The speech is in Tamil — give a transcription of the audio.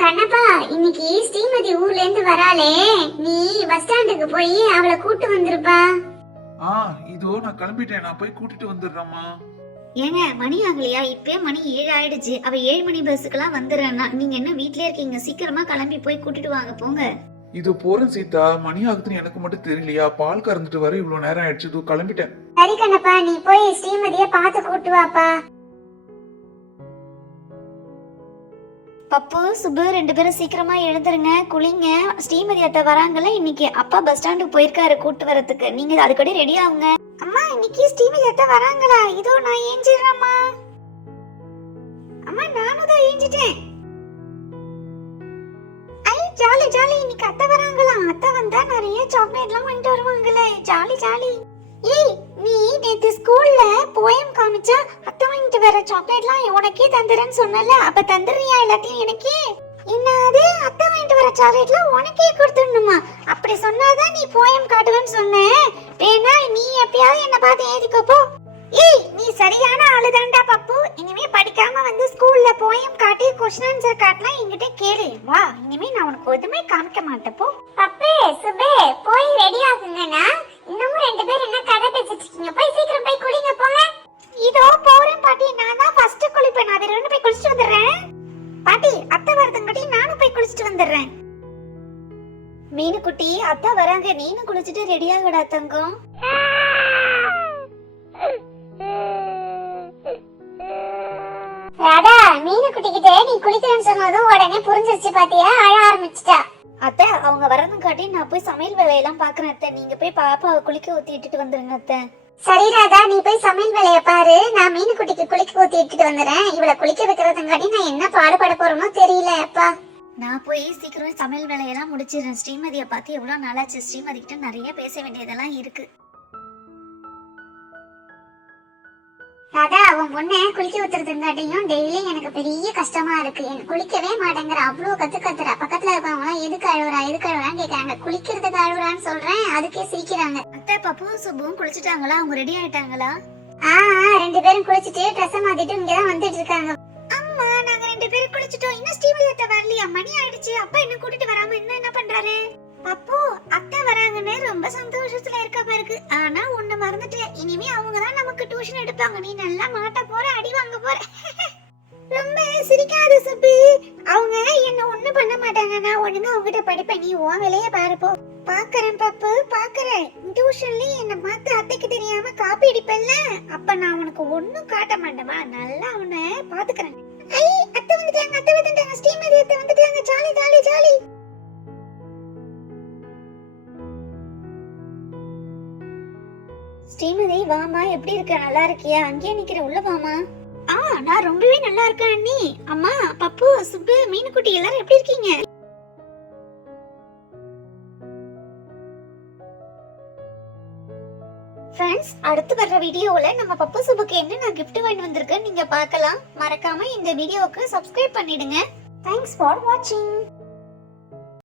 கண்ணப்பா, இன்னைக்கு ஸ்ரீமதி ஊர்ல இருந்து வராளே, நீ பஸ் ஸ்டாண்டுக்கு போய் அவளை கூட்டு வந்துருப்பா. இதோ நான் கிளம்பிட்டேன், நான் போய் கூட்டிட்டு வந்துடுறேம்மா. ஏங்க மணி ஆகலையா? இப்பவே மணி 7 ஆயிடுச்சு. அவ 7 மணி பஸ்ஸுக்கெல்லாம் வந்துடுறேன்னா நீங்க என்ன வீட்லயே இருக்கீங்க? சீக்கிரமா கிளம்பி போய் கூட்டிட்டு வாங்க போங்க. இது போறேன் சீதா, மணி ஆகுதுன்னு எனக்கு மட்டும் தெரியலையா? பால் கறந்துட்டு வர இவ்வளவு நேரம் ஆயிடுச்சு, இதோ கிளம்பிட்டேன். சரி கண்ணப்பா, நீ போய் ஸ்ரீமதிய பார்த்து கூட்டு வாப்பா. பப்பு, சுப்பு 2 பேரும் சீக்கிரமா எழுந்துருங்க, குளிங்க. ஸ்ரீமதி அத்தை வராங்கல்ல இன்னைக்கு, அப்பா பஸ் ஸ்டாண்டுக்கு போயிருக்காரு கூட்டு வரதுக்கு. நீங்க அதுக்கடி ரெடி ஆகுங்க. அம்மா, இன்னைக்கு ஸ்ரீமதி அத்தை வராங்களா? இதோ நான் ஏஞ்சிடுறேம்மா. அம்மா, நானும் தான் ஏஞ்சிட்டேன். ஐ ஜாலி ஜாலி, இன்னைக்கு அத்தை வராங்களா? அத்தை வந்தா நிறைய சாக்லேட்லாம் வாங்கிட்டு வருவாங்களே, ஜாலி ஜாலி. ஏய், நீ நேத்து ஸ்கூல்ல போயம் காமிச்சா அத்தை வாங்கிட்டு வர சாக்லேட்லாம் உனக்கே தந்துறேன்னு சொன்னல, அப்ப தந்துறியா எல்லாத்தையும் எனக்கே? என்னது, அத்தை வாங்கிட்டு வர சாக்லேட்லாம் உனக்கே கொடுத்துடணுமா? அப்படி சொன்னாதான் நீ போயம் காட்டுவேன்னு சொன்ன. வேணா நீ எப்பயாவது என்ன பார்த்து ஏதிக்கப்போ. ஏய், நீ சரியான ஆளுதான்டா பப்பு. இனிமே படிக்காம வந்து ஸ்கூல்ல போயம் காட்டி क्वेश्चन ஆன்சர் காட்டலாம் என்கிட்ட கேளு. வா, இனிமே நான் உனக்கு எதுவுமே காமிக்க மாட்டேன் போ. பப்பு, சுபே, போய் ரெடி ஆகுங்கண்ணா. இன்னமும் 2 பேரும் என்ன கதை பேசிட்டு இருக்கீங்க? போய் சீக்கிரம் போய் குளிங்க போங்க. இதோ போறேன் பாட்டி, நான் தான் ஃபர்ஸ்ட் குளிப்பேன். நான் வேற போய் குளிச்சிட்டு வந்துடுறேன். பாட்டி, அத்தை வரதுங்கட்டி நானும் போய் குளிச்சிட்டு வந்துடுறேன். மீனுக்குட்டி, அத்தை வராங்க, நீனும் குளிச்சிட்டு ரெடியாகடா தங்கம். ராதா, மீனுக்குட்டி கிட்ட நீ குளிக்கிறேன்னு சொன்னதும் உடனே புரிஞ்சிருச்சு பாத்தியா? அழ ஆரம்பிச்சிட்டா. அத்தை, அவங்க வரதும் காட்டி நான் போய் சமையல் வேலையெல்லாம் பாக்குறேன் அத்தை. நீங்க போய் பாப்பாவை குளிக்க ஊத்தி இட்டுட்டு வந்துருங்க அத்தை. சரி ராதா, நீ போய் சமையல் வேலைய பாரு, நான் மீனுக்குட்டிக்கு குளிக்க ஊத்தி இட்டுட்டு வந்துடுறேன். இவளை குளிக்க வைக்கிறதுங்காட்டி நான் என்ன பாடுபட போறோமோ தெரியல அப்பா. நான் போய் சீக்கிரம் சமையல் வேலையெல்லாம் முடிச்சிடுறேன். ஸ்ரீமதியை பார்த்து எவ்வளவு நாளாச்சு. ஸ்ரீமதி கிட்ட நிறைய பேச வேண்டியதெல்லாம் இருக்கு. ராதா, அவன் பொண்ணை குளிக்க ஊத்துறதுங்காட்டியும் டெய்லி எனக்கு பெரிய கஷ்டமா இருக்கு. எனக்கு குளிக்கவே மாட்டேங்கிற, அவ்வளவு கத்துறா. பக்கத்துல இருக்கவங்க எல்லாம் எதுக்கு அழுவுறான்னு கேக்குறாங்க. குளிக்கிறதுக்கு அழுவுறான்னு சொல்றேன், அதுக்கே சிரிக்கிறாங்க. அத்தை, பப்பு சுப்பும் குளிச்சுட்டாங்களா? அவங்க ரெடி ஆயிட்டாங்களா? 2 பேரும் குளிச்சுட்டு ட்ரெஸ் மாத்திட்டு இங்கதான் வந்துட்டு இருக்காங்க. அம்மா, நாங்க 2 பேரும் குளிச்சிட்டோம். இன்னும் ஸ்ரீமதி அத்தை வரலையா? மணி ஆயிடுச்சு. அப்பா என்ன கூட்டிட்டு வராம என்ன பண்றாரு? பப்பு, அத்தை வராங்கன்னு ரொம்ப சந்தோஷத்துல இருக்க பாருக்கு. ஆனா உன்னை மறந்துட்டேன். இனிமே அவங்கதான் நமக்கு டியூஷன் எடுப்பாங்க. நீ நல்லா மாட்ட போற, அடி வாங்க போற. ரொம்ப சிரிக்காத சுப்பி. அவங்க என்ன ஒண்ணு பண்ண மாட்டாங்க. நான் ஒழுங்கா அவங்ககிட்ட படிப்பேன். நீ உன் வேலைய பாருப்போ. பாக்குறேன் பப்பு, பாக்குறேன். டியூஷன்லயே என்ன பார்த்து அத்தைக்கு தெரியாம காப்பி அடிப்பல்ல, அப்ப நான் உனக்கு ஒண்ணும் காட்ட மாட்டேமா. நல்லா உன்னை பாத்துக்கிறேன். ஐ, அத்தை வந்துட்டாங்க. ஸ்ரீமதி அத்தை வந்துட்டாங்க. Jolly jolly jolly. ஸ்ரீமதி, வாமா. எப்படி இருக்க? நல்லா இருக்கியா? அங்கேயே நிக்கிற, உள்ள வாமா. நான் ரொம்பவே நல்லா இருக்கேன் அண்ணி. அம்மா, பப்பு, சுப்பு, மீனுக்குட்டி எல்லாரும் எப்படி இருக்கீங்க? ஃப்ரெண்ட்ஸ், அடுத்து வர்ற வீடியோல நம்ம பப்பு சுப்புக்கு என்ன கிஃப்ட் வாங்கி வந்திருக்கேன்னு நீங்க பார்க்கலாம். மறக்காம இந்த வீடியோவுக்கு சப்ஸ்கிரைப் பண்ணிடுங்க. தேங்க்ஸ் ஃபார் வாட்சிங்.